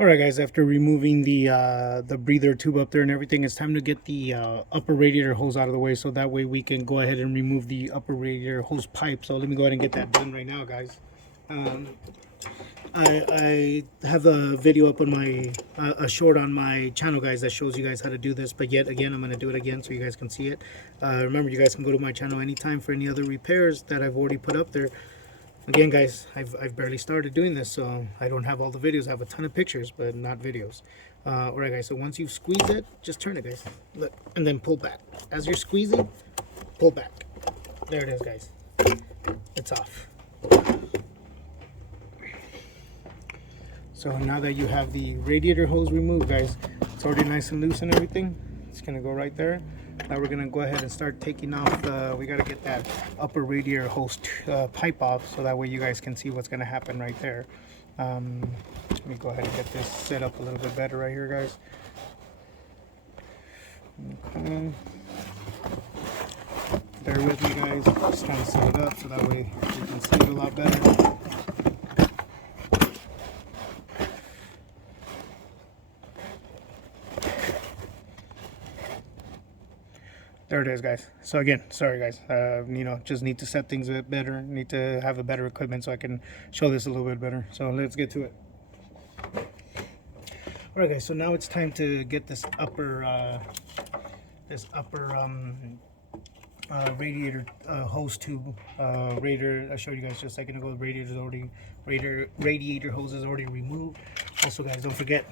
Alright guys, after removing the breather tube up there and everything, it's time to get the upper radiator hose out of the way, so that way we can go ahead and remove the upper radiator hose pipe. So let me go ahead and get that done right now, guys. I have a video up on my a short on my channel, guys, that shows you guys how to do this, but yet again I'm going to do it again so you guys can see it. Remember, you guys can go to my channel anytime for any other repairs that I've already put up there. Again, guys, I've barely started doing this, so I don't have all the videos. I have a ton of pictures, but not videos. Alright, guys, so once you've squeezed it, just turn it, guys. Look, and then pull back. As you're squeezing, pull back. There it is, guys. It's off. So now that you have the radiator hose removed, guys, it's already nice and loose and everything. It's going to go right there. Now we're going to go ahead and start taking off, we got to get that upper radiator hose pipe off, so that way you guys can see what's going to happen right there. Let me go ahead and get this set up a little bit better right here, guys. Okay. Bear with me, guys. Just trying to set it up so that way you can see it a lot better. There it is, guys. So again, sorry guys, you know, just need to set things a bit better, need to have a better equipment so I can show this a little bit better. So let's get to it. Alright guys, so now it's time to get this upper radiator hose tube. Radiator, I showed you guys just a second ago, radiator hose is already removed. Also guys, don't forget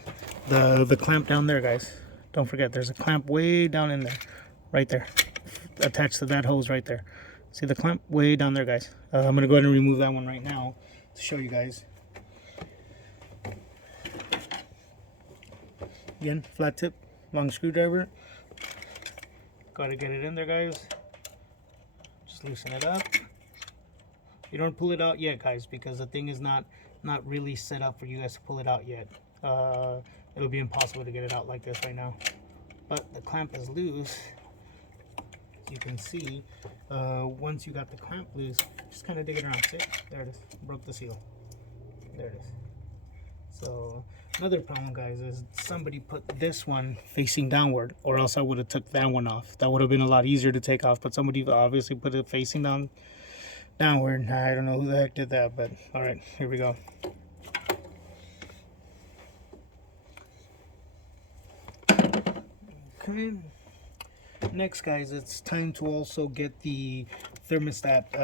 the clamp down there, guys. Don't forget, there's a clamp way down in there. Right there, attached to that hose right there. See the clamp way down there, guys. I'm gonna go ahead and remove that one right now to show you guys. Again, flat tip, long screwdriver. Gotta get it in there, guys. Just loosen it up. You don't pull it out yet, guys, because the thing is not really set up for you guys to pull it out yet. It'll be impossible to get it out like this right now. But the clamp is loose. You can see, once you got the clamp loose, just kind of dig it around. See, there it is, broke the seal. There it is. So another problem, guys, is somebody put this one facing downward, or else I would have took that one off. That would have been a lot easier to take off, but somebody obviously put it facing downward. I don't know who the heck did that, but all right, here we go. Okay. Next, guys, it's time to also get the thermostat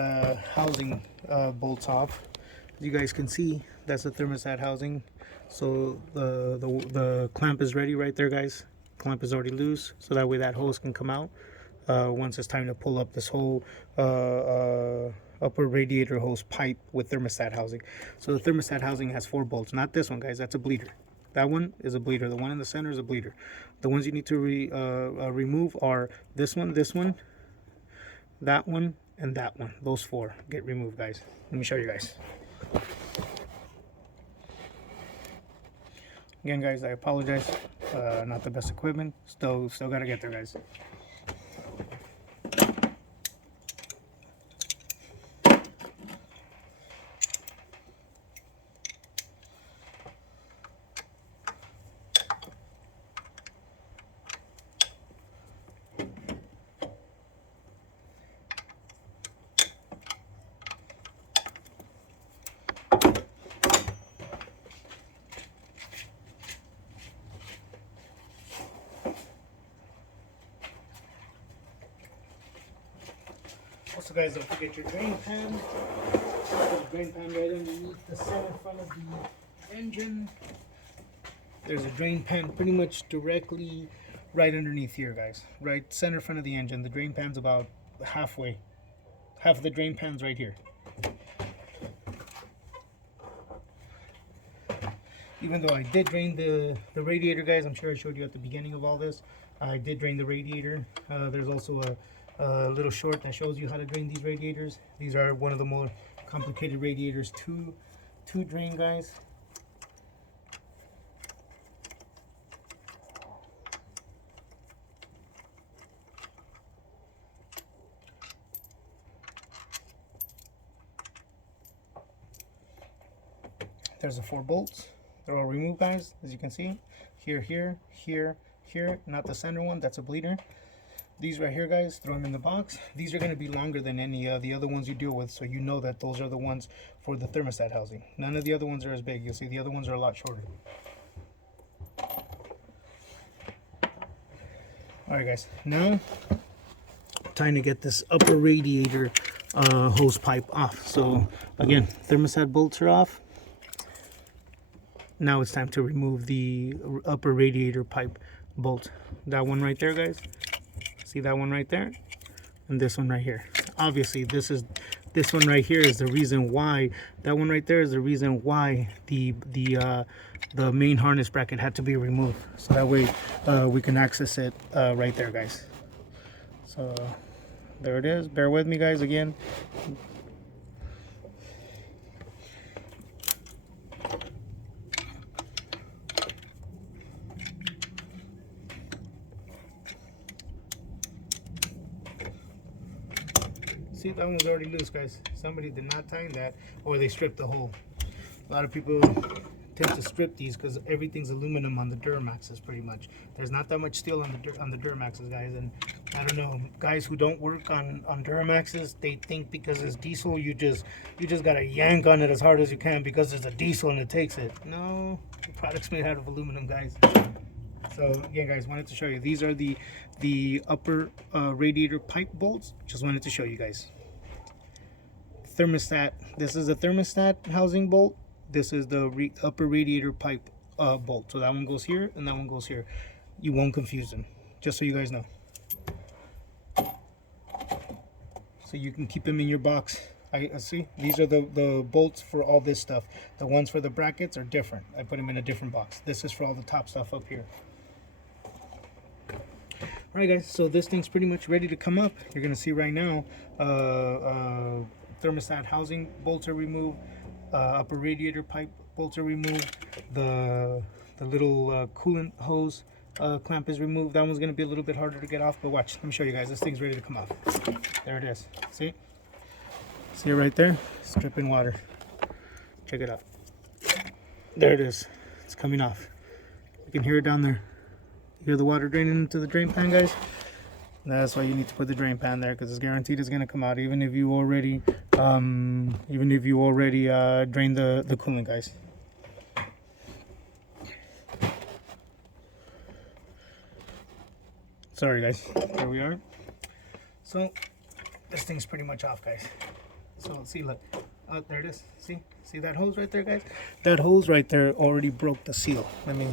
housing bolts off. As you guys can see, that's the thermostat housing. So the clamp is ready right there, guys. Clamp is already loose, so that way that hose can come out once it's time to pull up this whole upper radiator hose pipe with thermostat housing. So the thermostat housing has 4 bolts, not this one, guys. That's a bleeder. That one is a bleeder. The one in the center is a bleeder. The ones you need to remove are this one, that one, and that one. Those 4 get removed, guys. Let me show you guys. Again, guys, I apologize. Not the best equipment. Still gotta get there, guys. Also, guys, don't forget your drain pan. Put the drain pan right underneath the center front of the engine. There's a drain pan pretty much directly right underneath here, guys. Right center front of the engine. The drain pan's about halfway. Half of the drain pan's right here. Even though I did drain the radiator, guys, I'm sure I showed you at the beginning of all this. I did drain the radiator. There's also a little short that shows you how to drain these radiators. These are one of the more complicated radiators to drain, guys. There's the 4 bolts. They're all removed, guys, as you can see. Here, here, here, here. Not the center one, that's a bleeder. These right here, guys, throw them in the box. These are going to be longer than any of the other ones you deal with, so you know that those are the ones for the thermostat housing. None of the other ones are as big. You'll see the other ones are a lot shorter. Alright, guys, now time to get this upper radiator hose pipe off. So again, thermostat bolts are off. Now it's time to remove the upper radiator pipe bolt. That one right there, guys. See that one right there? And this one right here. Obviously, this one right here is the reason why. That one right there is the reason why the main harness bracket had to be removed. So that way we can access it right there, guys. So there it is. Bear with me, guys, again. See, that one was already loose, guys. Somebody did not tighten that, or they stripped the hole. A lot of people tend to strip these because everything's aluminum on the Duramaxes, pretty much. There's not that much steel on the Duramaxes, guys. And I don't know, guys who don't work on Duramaxes, they think because it's diesel, you just gotta yank on it as hard as you can because it's a diesel and it takes it. No, the product's made out of aluminum, guys. So again, guys, wanted to show you. These are the upper radiator pipe bolts. Just wanted to show you guys. Thermostat. This is a thermostat housing bolt. This is the upper radiator pipe bolt. So that one goes here and that one goes here. You won't confuse them. Just so you guys know. So you can keep them in your box. I see. These are the bolts for all this stuff. The ones for the brackets are different. I put them in a different box. This is for all the top stuff up here. Alright, guys, so this thing's pretty much ready to come up. You're gonna see right now thermostat housing bolts are removed, upper radiator pipe bolts are removed, the little coolant hose clamp is removed. That one's gonna be a little bit harder to get off, but watch, let me show you guys. This thing's ready to come off. There it is. See it right there? It's dripping water. Check it out. There it is. It's coming off. You can hear it down there. Hear the water draining into the drain pan, guys? That's why you need to put the drain pan there, because it's guaranteed it's going to come out, even if you already drained the coolant, guys. Sorry, guys. There we are. So this thing's pretty much off, guys. So see, look. Oh, there it is. See that hose right there, guys? That hose right there already broke the seal. Let me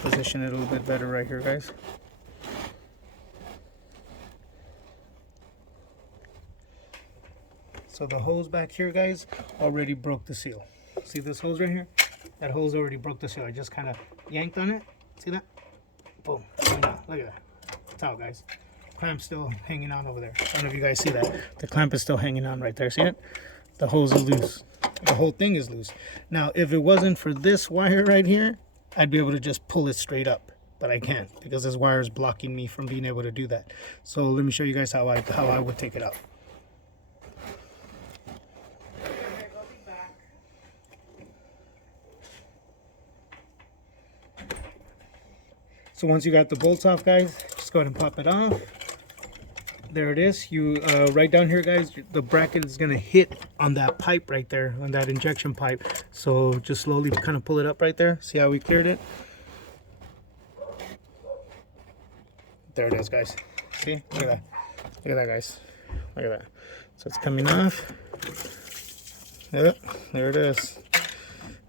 position it a little bit better right here, guys. So the hose back here, guys, already broke the seal. See this hose right here? That hose already broke the seal. I just kind of yanked on it. See that? Boom. Look at that. It's out, guys. Clamp's still hanging on over there. I don't know if you guys see that. The clamp is still hanging on right there. See it? The hose is loose. The whole thing is loose. Now, if it wasn't for this wire right here, I'd be able to just pull it straight up, but I can't because this wire is blocking me from being able to do that. So let me show you guys how I would take it out. So once you got the bolts off, guys, just go ahead and pop it off. There it is. You right down here, guys, the bracket is gonna hit on that pipe right there, on that injection pipe. So just slowly kind of pull it up right there. See how we cleared it? There it is, guys. See? Look at that. Look at that, guys. Look at that. So it's coming off. Yep, there it is.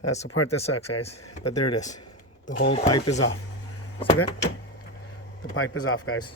That's the part that sucks, guys. But there it is. The whole pipe is off. See that? The pipe is off, guys.